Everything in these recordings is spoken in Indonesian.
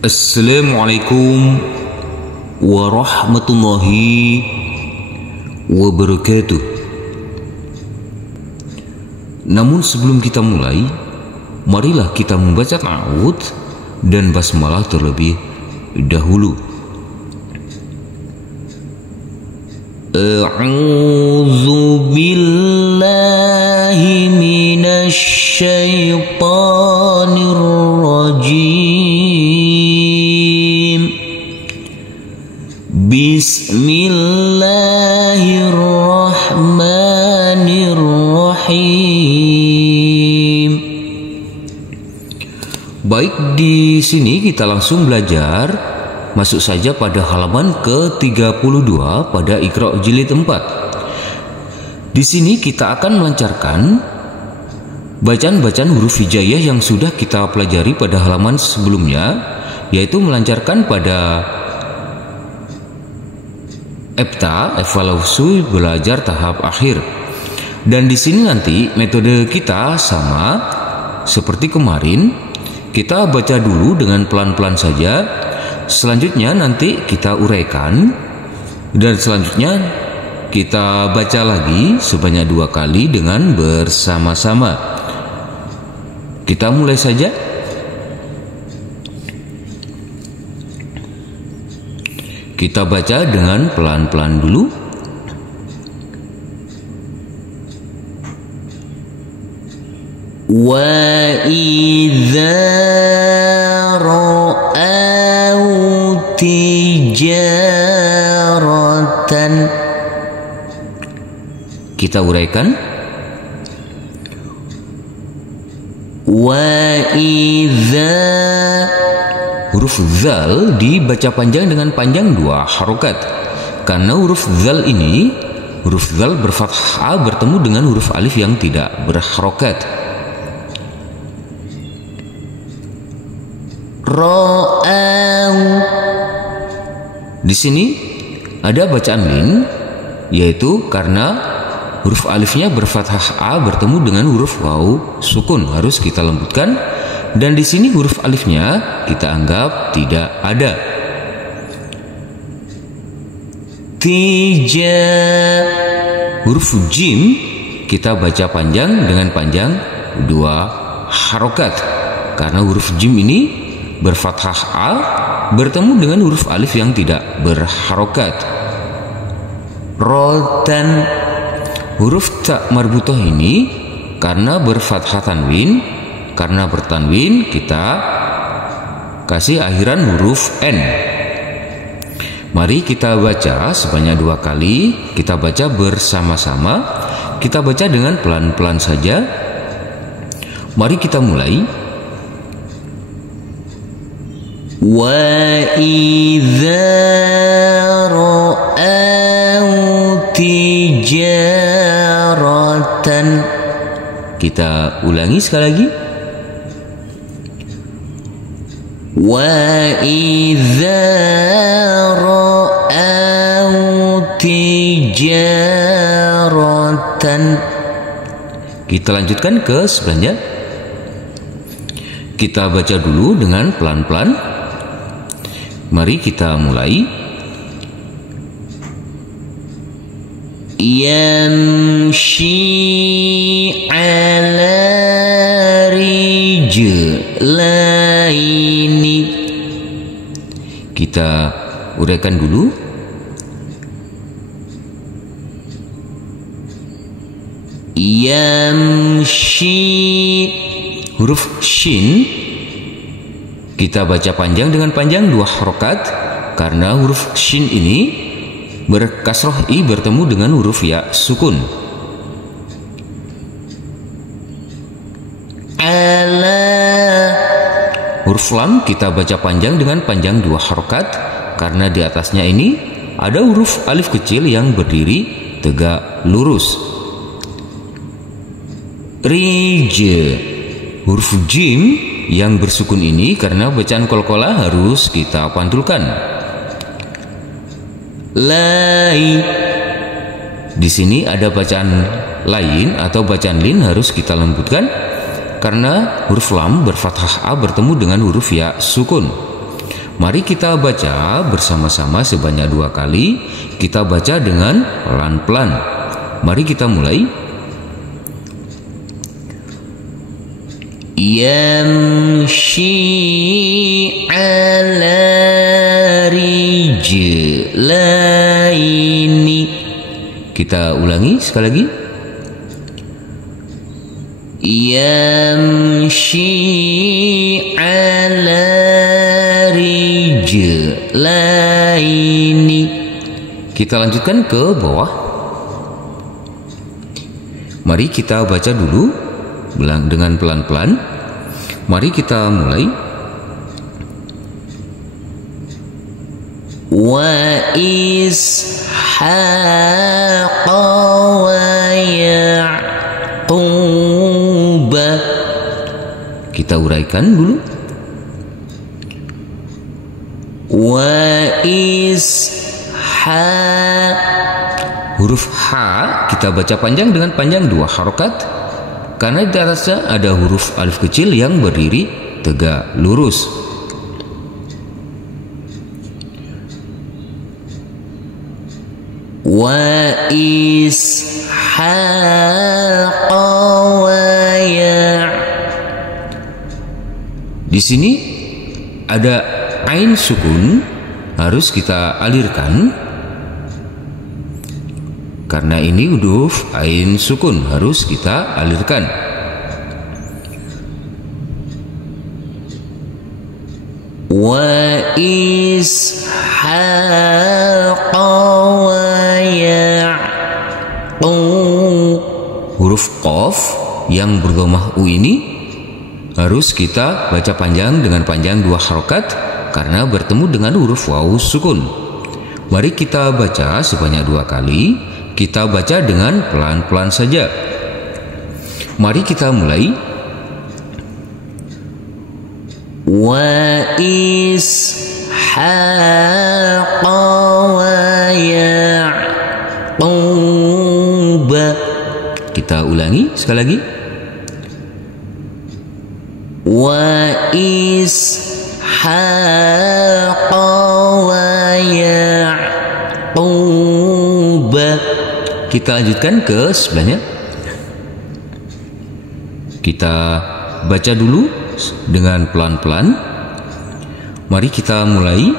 Assalamualaikum warahmatullahi wabarakatuh. Namun sebelum kita mulai, marilah kita membaca ta'awudz dan basmalah terlebih dahulu. A'udzu billahi minasy syaithanir rajim. Bismillahirrahmanirrahim. Baik, di sini kita langsung belajar. Masuk saja pada halaman ke-32 pada Iqra jilid 4. Di sini kita akan melancarkan bacaan-bacaan huruf hijaiyah yang sudah kita pelajari pada halaman sebelumnya, yaitu melancarkan pada EBTA, evaluasi belajar tahap akhir. Dan di sini nanti metode kita sama seperti kemarin. Kita baca dulu dengan pelan-pelan saja. Selanjutnya nanti kita uraikan, dan selanjutnya kita baca lagi sebanyak 2 kali dengan bersama-sama. Kita mulai saja. Kita baca dengan pelan-pelan dulu. Wa idza ra'au tijaratan. Kita uraikan. Wa idza, huruf zal dibaca panjang dengan panjang 2 harokat. Karena huruf zal ini, huruf zal berfathah bertemu dengan huruf alif yang tidak berharokat. Ra'au. Di sini ada bacaan lin, yaitu karena huruf alifnya berfathah a bertemu dengan huruf waw sukun, harus kita lembutkan. Dan di sini huruf alifnya kita anggap tidak ada. Tija, huruf jim kita baca panjang dengan panjang 2 harokat. Karena huruf jim ini berfathah a bertemu dengan huruf alif yang tidak berharokat. Rotan, huruf ta marbutoh ini karena berfathah tanwin, karena bertanwin kita kasih akhiran huruf n. Mari kita baca sebanyak 2 kali. Kita baca bersama-sama. Kita baca dengan pelan-pelan saja. Mari kita mulai. Wa idza ra'au tijaratan. Kita ulangi sekali lagi. Wa idza ra'au tijaratan. Kita lanjutkan ke sebelahnya. Kita baca dulu dengan pelan-pelan. Mari kita mulai. Yamshi ala rijlaini. Kita uraikan dulu. Yamshi, huruf shin kita baca panjang dengan panjang 2 harokat. Karena huruf shin ini berkasroh i bertemu dengan huruf ya sukun. Ala, huruf lam kita baca panjang dengan panjang 2 harokat. Karena di atasnya ini ada huruf alif kecil yang berdiri tegak lurus. Rij, huruf jim yang bersukun ini karena bacaan qalqalah harus kita pantulkan. Lai, di sini ada bacaan lain atau bacaan lin harus kita lembutkan karena huruf lam berfathah a bertemu dengan huruf ya sukun. Mari kita baca bersama-sama sebanyak 2 kali. Kita baca dengan pelan-pelan. Mari kita mulai. Yamshi ala rijlaini. Kita ulangi sekali lagi. Yamshi ala rijlaini. Kita lanjutkan ke bawah. Mari kita baca dulu dengan pelan-pelan. Mari kita mulai. Wa ishaqa wa ya'qub. Kita uraikan dulu. Wa huruf H kita baca panjang dengan panjang 2 harokat, karena di atasnya ada huruf alif kecil yang berdiri tegak lurus. Wa ishaqa wa Di sini ada ain sukun, harus kita alirkan. Karena ini huruf ain sukun, harus kita alirkan. Wa ishaqa wa ya'qub. Huruf qaf yang berdhamah u ini harus kita baca panjang dengan panjang 2 harokat karena bertemu dengan huruf waw sukun. Mari kita baca sebanyak 2 kali. Kita baca dengan pelan-pelan saja. Mari kita mulai. Wa ishaqa wa ya'qub. Kita ulangi sekali lagi. Wa ishaqa wa ya'qub. Kita lanjutkan ke sebelahnya. Kita baca dulu dengan pelan-pelan. Mari kita mulai.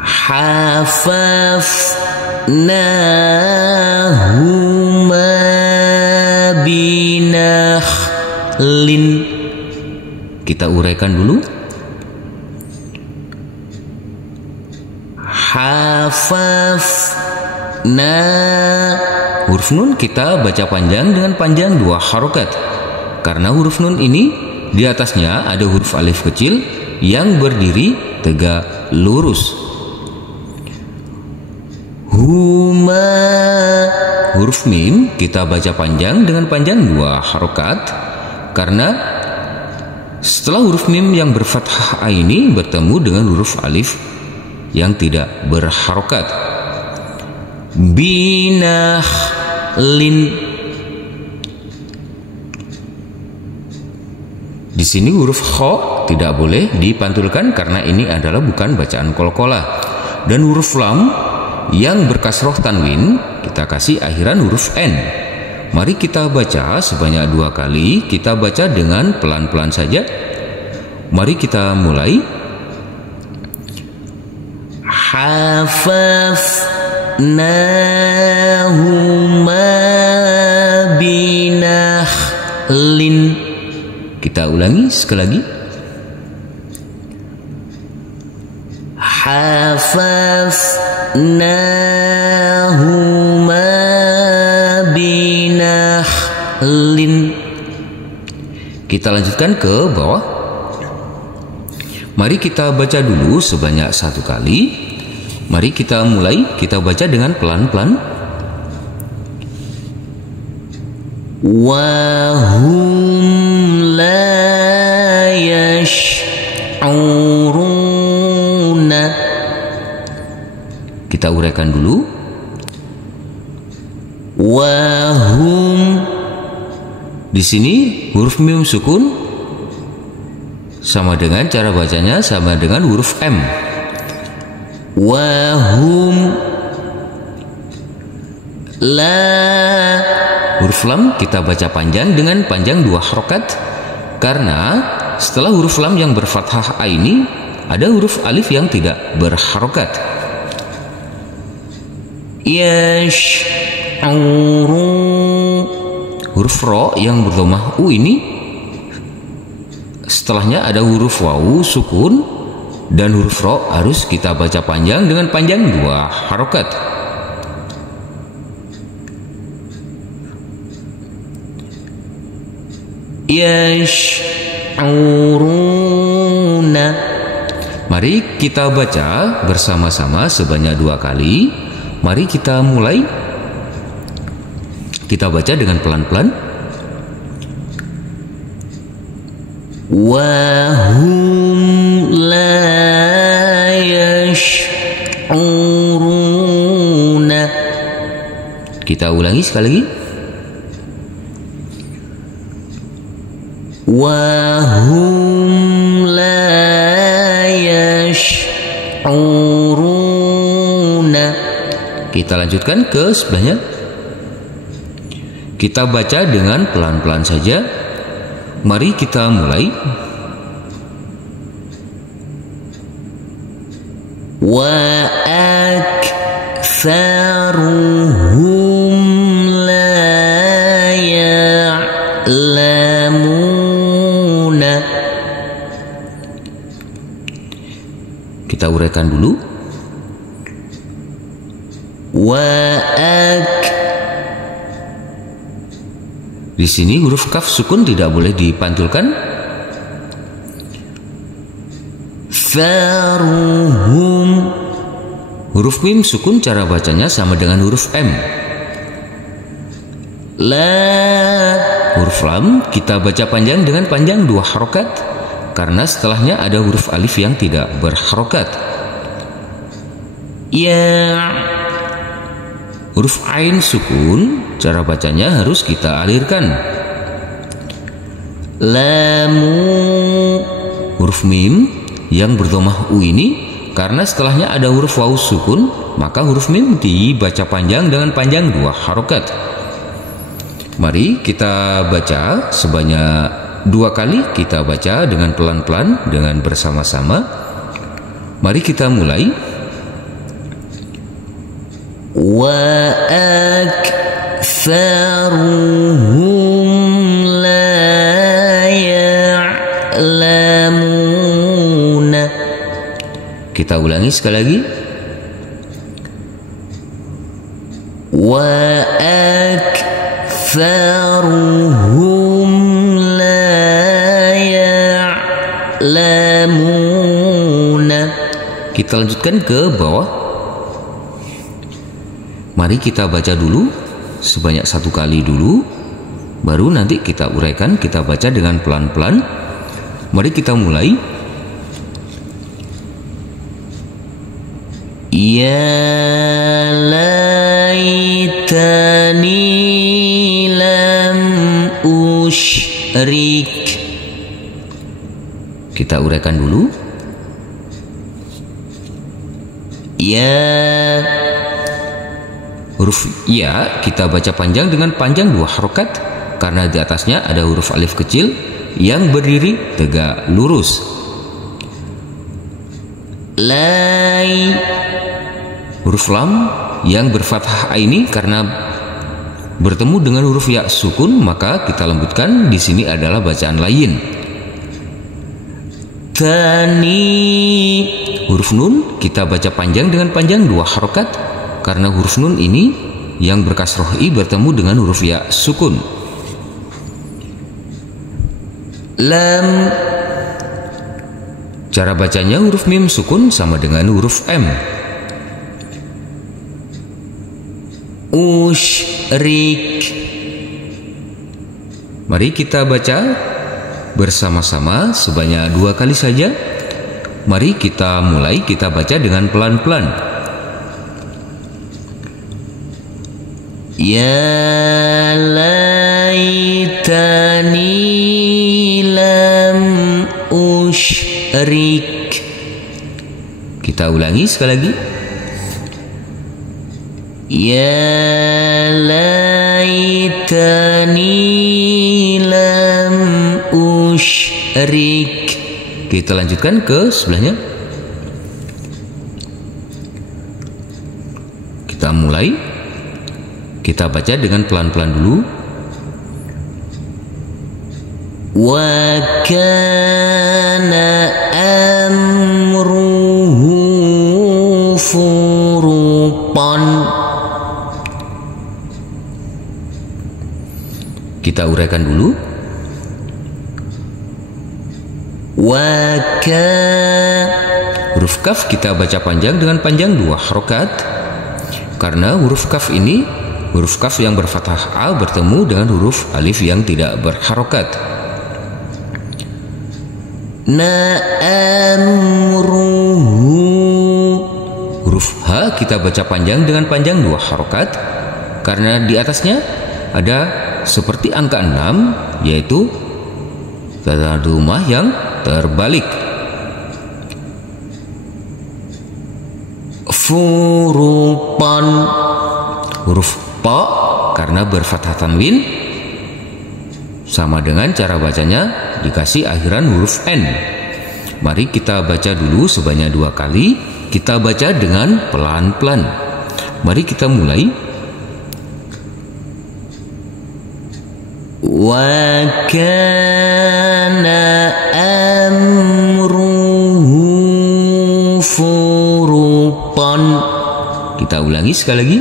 Hafafnahuma binakhlin. Kita uraikan dulu. Huruf nun kita baca panjang dengan panjang 2 harokat, karena huruf nun ini di atasnya ada huruf alif kecil yang berdiri tegak lurus. Huma. Huruf mim kita baca panjang dengan panjang 2 harokat, karena setelah huruf mim yang berfathah ini bertemu dengan huruf alif yang tidak berharokat. Binakhlin. Di sini huruf kha tidak boleh dipantulkan karena ini adalah bukan bacaan qalqalah. Dan huruf lam yang berkasroh tanwin kita kasih akhiran huruf n. Mari kita baca sebanyak 2 kali. Kita baca dengan pelan-pelan saja. Mari kita mulai. Hafafnahuma binakhlin. Kita ulangi sekali lagi. Hafafnahuma binakhlin. Kita lanjutkan ke bawah. Mari kita baca dulu sebanyak 1 kali. Mari kita mulai. Kita baca dengan pelan-pelan. Wahum la yash'uruna. Kita uraikan dulu. Wahum. Di sini huruf mim sukun sama dengan cara bacanya sama dengan huruf M. Wahum la. Huruf lam kita baca panjang dengan panjang 2 harokat, karena setelah huruf lam yang berfathah A ini ada huruf alif yang tidak berharokat. Yash'uru. Huruf ro yang berdhamah U ini setelahnya ada huruf wawu sukun, dan huruf ro harus kita baca panjang dengan panjang 2 harokat. Yash'uruna. Mari kita baca bersama-sama sebanyak 2 kali. Mari kita mulai. Kita baca dengan pelan-pelan. Wahum la yash'uruna. Kita ulangi sekali lagi. Wahum la yash'uruna. Kita lanjutkan ke sebelahnya. Kita baca dengan pelan-pelan saja. Mari kita mulai. Wa aktsaruhum la ya'lamuna. Kita uraikan dulu. Di sini huruf kaf sukun tidak boleh dipantulkan. Faruhum. Huruf mim sukun cara bacanya sama dengan huruf M. La. Huruf lam kita baca panjang dengan panjang 2 harokat, karena setelahnya ada huruf alif yang tidak berharokat. Ya. Huruf ain sukun, cara bacanya harus kita alirkan. Lamu. Huruf mim yang berdhamah U ini, karena setelahnya ada huruf wawu sukun, maka huruf mim dibaca panjang dengan panjang 2 harokat. Mari kita baca sebanyak 2 kali. Kita baca dengan pelan-pelan, dengan bersama-sama. Mari kita mulai. Wa aktsaruhum la ya'lamuna. Kita ulangi sekali lagi. Wa aktsaruhum la ya'lamuna. Kita lanjutkan ke bawah. Mari kita baca dulu sebanyak 1 kali dulu, baru nanti kita uraikan. Kita baca dengan pelan-pelan. Mari kita mulai. Ya laitani lam usyrik. Kita uraikan dulu. Ya. Huruf ya kita baca panjang dengan panjang 2 harokat, karena di atasnya ada huruf alif kecil yang berdiri tegak lurus. Lai. Huruf lam yang berfathah A ini karena bertemu dengan huruf ya sukun, maka kita lembutkan. Di sini adalah bacaan lain. Tani. Huruf nun kita baca panjang dengan panjang 2 harokat, karena huruf nun ini yang berkasroh i bertemu dengan huruf ya sukun. Lam. Cara bacanya huruf mim sukun sama dengan huruf M. Usyrik. Mari kita baca bersama-sama sebanyak 2 kali saja. Mari kita mulai. Kita baca dengan pelan-pelan. Ya laitani la lam usyrik. Kita ulangi sekali lagi. Ya laitani lam usyrik. Kita lanjutkan ke sebelahnya. Kita mulai. Kita baca dengan pelan-pelan dulu. Wa kana amruhu furutan. Kita uraikan dulu. Huruf kaf kita baca panjang dengan panjang 2 harokat. Karena huruf kaf ini huruf kaf yang berfathah A bertemu dengan huruf alif yang tidak berharokat. Amruhu. Huruf H kita baca panjang dengan panjang 2 harokat. Karena di atasnya ada seperti angka 6, yaitu tanda rumah yang terbalik. Furutan. Huruf pa karena berfathah tanwin sama dengan cara bacanya dikasih akhiran huruf n. Mari kita baca dulu sebanyak 2 kali. Kita baca dengan pelan-pelan. Mari kita mulai. Wa kana amruhu furutan. Kita ulangi sekali lagi.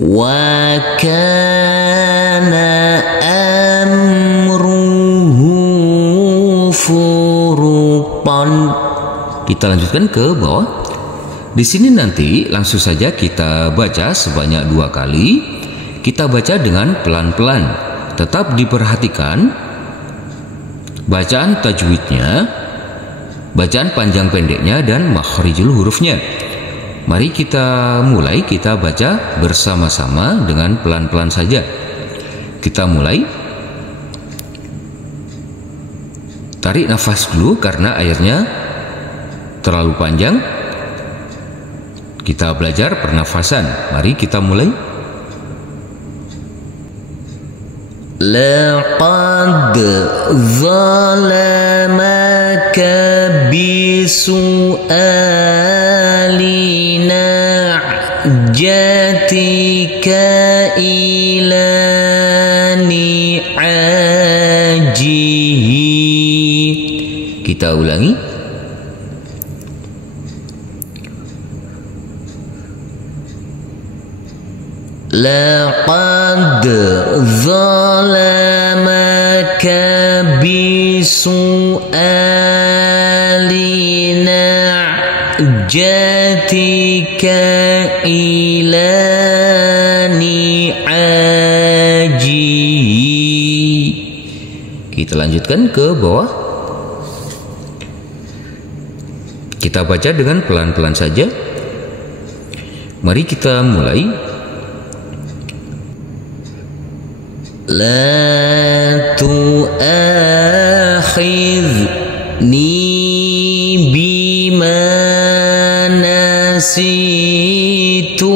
Wa kana amruhu furutan. Kita lanjutkan ke bawah. Di sini nanti langsung saja kita baca sebanyak 2 kali. Kita baca dengan pelan-pelan. Tetap diperhatikan bacaan tajwidnya, bacaan panjang pendeknya, dan makhrijul hurufnya. Mari kita mulai. Kita baca bersama-sama dengan pelan-pelan saja. Kita mulai. Tarik nafas dulu karena airnya terlalu panjang. Kita belajar pernafasan. Mari kita mulai. Laqad zalamaka bisu'ali na'jatika ila ni'ajihi. Kita ulangi. Laqad zalamaka bisu'ali na'jatika ila ni'ajihi. Kita lanjutkan ke bawah. Kita baca dengan pelan-pelan saja. Mari kita mulai. La tu'akhidni bima nasitu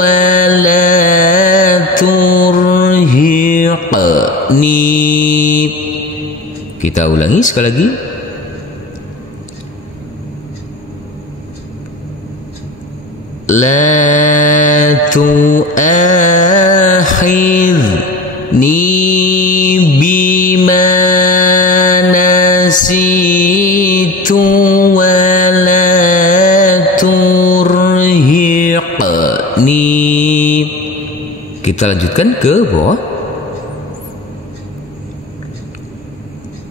wa la turhiqni. Kita ulangi sekali lagi. La tu'akhidni bima nasitu wa la turhiqni. Kita lanjutkan ke bawah.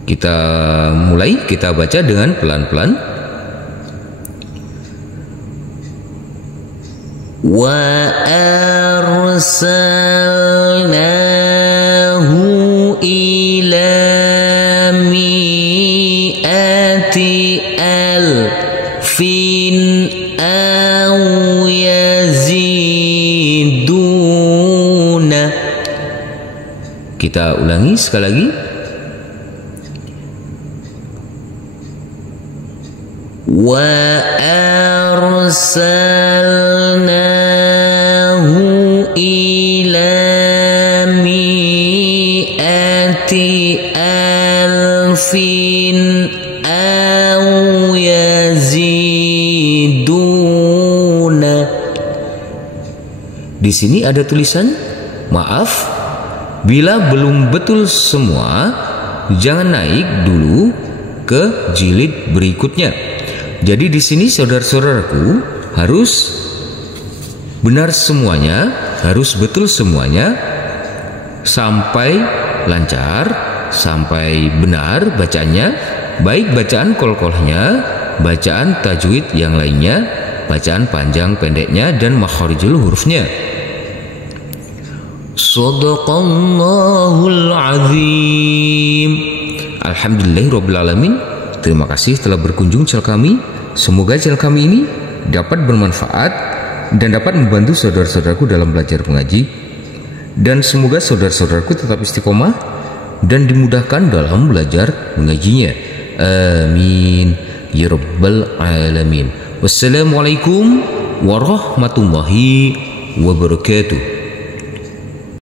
Kita mulai. Kita baca dengan pelan-pelan. Wa arsalnahu ila mi'ati alfin aw yaziduna. Kita ulangi sekali lagi. Wa arsalnahu ila mi'ati alfin aw yaziduna. Di sini ada tulisan maaf, bila belum betul semua jangan naik dulu ke jilid berikutnya. Jadi di sini saudara-saudaraku harus benar semuanya, harus betul semuanya sampai lancar, sampai benar bacaannya, baik bacaan qolqolnya, bacaan tajwid yang lainnya, bacaan panjang pendeknya dan makharijul hurufnya. Shadaqallahul azim. Alhamdulillahirabbil alamin. Terima kasih telah berkunjung channel kami. Semoga channel kami ini dapat bermanfaat dan dapat membantu saudara-saudaraku dalam belajar mengaji. Dan semoga saudara-saudaraku tetap istiqomah dan dimudahkan dalam belajar mengajinya. Amin ya rabbal alamin. Wassalamualaikum warahmatullahi wabarakatuh.